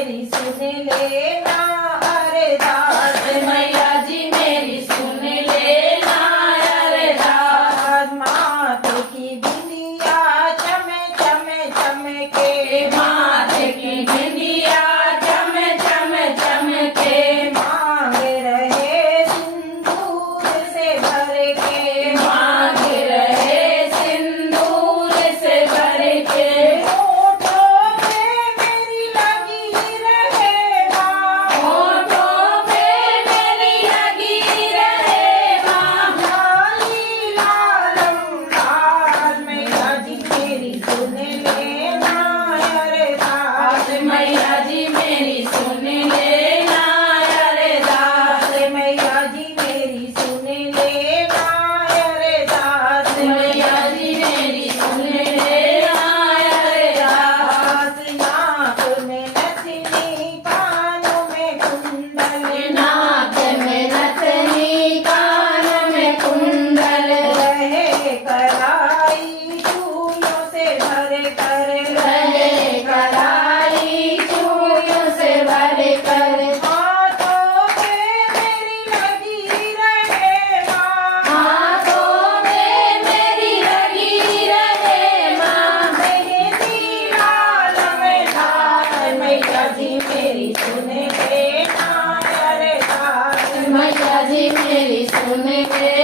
मेरी सुन लेना अरदास, मैया जी मेरी सुन लेना अरदास। माथे की बिंदिया चमे चमे चमके, माथे की बिंदिया चम चम चमके, मांग रहे सिंदूर से भर के, मांग रहे सिंदूर से भर के। होठों पे मेरी लगी रहे माँ, होठों पे मेरी लगी रहे माँ। लाली लालम लाल, मैया जी मेरी सुन लेना अरदास, मैया जी मेरी सुन लेना अरदास। मैया जी मेरी सुन लेना अरदास, मैया जी मेरी सुन लेना अरदास। नाक में नथनी कानों में कुंडल, नाक में नथनी कान में कुंडल, रहे कराई चूड़ियों से भर कर, रहे कलाई चूड़ियों से भर कर। हाथों में मेरी लगी रहे माँ, हाथों में मेरी लगी रहे माँ। मेहंदी लाल में लाल, मैया जी मेरी सुन लेना अरदास, मैया जी मेरी सुन ले